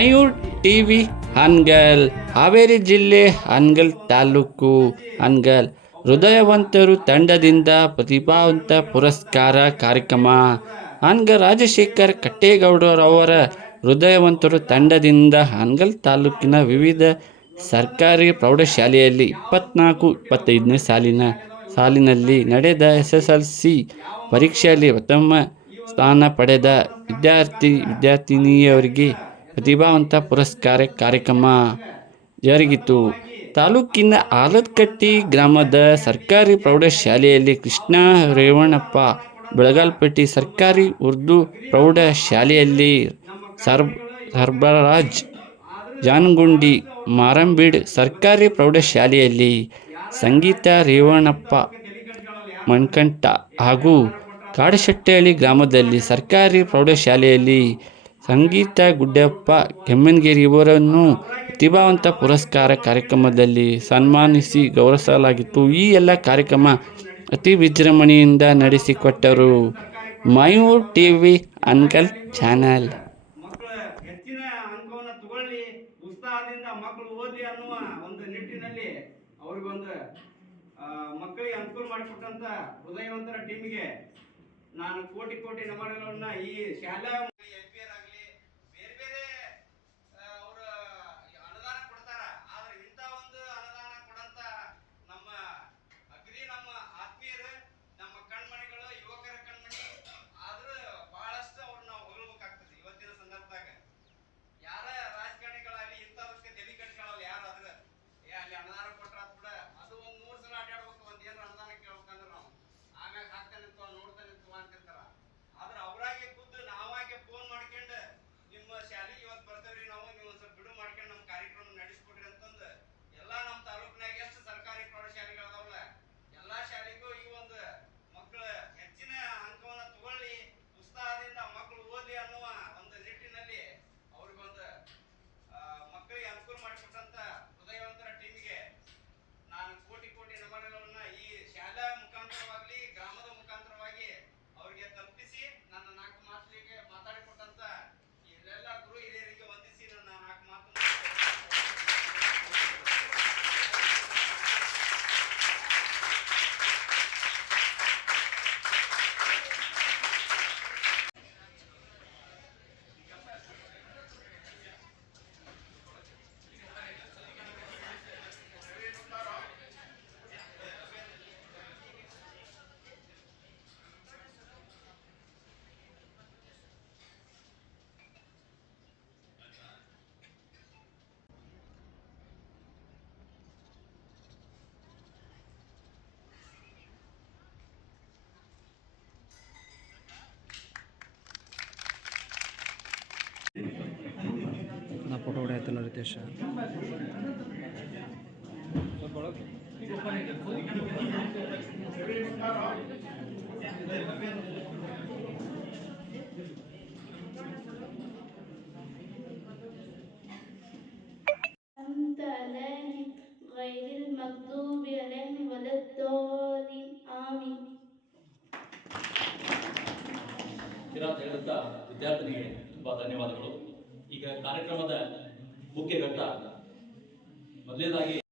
Mayur TV, Hangal, Haveri ಜಿಲ್ಲೆ, ಹಾನ್ಗಲ್ ತಾಲೂಕು, ಹನ್ಗಲ್. ಹೃದಯವಂತರು ತಂಡದಿಂದ ಪ್ರತಿಭಾವಂತ ಪುರಸ್ಕಾರ ಕಾರ್ಯಕ್ರಮ. ಹಾನ್ಗಲ್ ರಾಜಶೇಖರ್ ಕಟ್ಟೇಗೌಡರವರ ಹೃದಯವಂತರು ತಂಡದಿಂದ ಹನ್ಗಲ್ ತಾಲೂಕಿನ ವಿವಿಧ ಸರ್ಕಾರಿ ಪ್ರೌಢಶಾಲೆಯಲ್ಲಿ ಇಪ್ಪತ್ನಾಲ್ಕು, ಇಪ್ಪತ್ತೈದನೇ ಸಾಲಿನ, ಸಾಲಿನಲ್ಲಿ ನಡೆದ ಎಸ್ ಎಸ್ ಎಲ್ ಸಿ ಪರೀಕ್ಷೆಯಲ್ಲಿ ಪ್ರಥಮ ಸ್ಥಾನ ಪಡೆದ ವಿದ್ಯಾರ್ಥಿ, ವಿದ್ಯಾರ್ಥಿನಿಯರಿಗೆ ಪ್ರತಿಭಾವಂತ ಪುರಸ್ಕಾರ ಕಾರ್ಯಕ್ರಮ ಜರುಗಿತು ತಾಲೂಕಿನ ಆಲದಕಟ್ಟಿ ಗ್ರಾಮದ ಸರ್ಕಾರಿ ಪ್ರೌಢಶಾಲೆಯಲ್ಲಿ ಕೃಷ್ಣ ರೇವಣಪ್ಪ ಬೆಳಗಾಲ್ಪಟ್ಟಿ ಸರ್ಕಾರಿ ಉರ್ದು ಪ್ರೌಢಶಾಲೆಯಲ್ಲಿ ಸರ್, ಸರ್ಬರಾಜ್ ಜಾನ್ಗುಂಡಿ, ಮಾರಂಬೀಡ್ ಸರ್ಕಾರಿ ಪ್ರೌಢಶಾಲೆಯಲ್ಲಿ ಸಂಗೀತ ರೇವಣಪ್ಪ ಮಣ್ಕಂಠ ಹಾಗೂ ಕಾಡಶೆಟ್ಟಹಳ್ಳಿ ಗ್ರಾಮದಲ್ಲಿ ಸರ್ಕಾರಿ ಪ್ರೌಢಶಾಲೆಯಲ್ಲಿ ಸಂಗೀತ ಗುಡ್ಡಪ್ಪ ಕೆಮ್ಮನ್ಗೇರಿ ಇವರನ್ನು ಪ್ರತಿಭಾವಂತ ಪುರಸ್ಕಾರ ಕಾರ್ಯಕ್ರಮದಲ್ಲಿ ಸನ್ಮಾನಿಸಿ ಗೌರವಿಸಲಾಗಿತ್ತು. ಈ ಎಲ್ಲ ಕಾರ್ಯಕ್ರಮ ಅತಿ ವಿಜೃಂಭಣೆಯಿಂದ ನಡೆಸಿಕೊಟ್ಟರು ಮಯೂರ್ ಟಿವಿ ಅನ್ಕಲ್ ಚಾನಲ್. ಮಕ್ಕಳಿಗೆ ಅನುಕೂಲ ಮಾಡಿಕೊಟ್ಟಂತ ಹೃದಯವಂತರ ಟೀಮ್ಗೆ ನಾನು ಕೋಟಿ ಕೋಟಿ ನಮನಗಳನ್ನ ಈ ಶಾಲಾ ನಾ ಫೋಟೋ ಹೊಡೆಯತ್ತಲ್ಲ ರಿತೇಶ. ಸ್ವಲ್ಪ ಹೇಳಿದಂಥ ವಿದ್ಯಾರ್ಥಿನಿಗೆ ತುಂಬಾ ಧನ್ಯವಾದಗಳು. ಈಗ ಕಾರ್ಯಕ್ರಮದ ಮುಖ್ಯ ಘಟ್ಟ ಮೊದಲನೇದಾಗಿ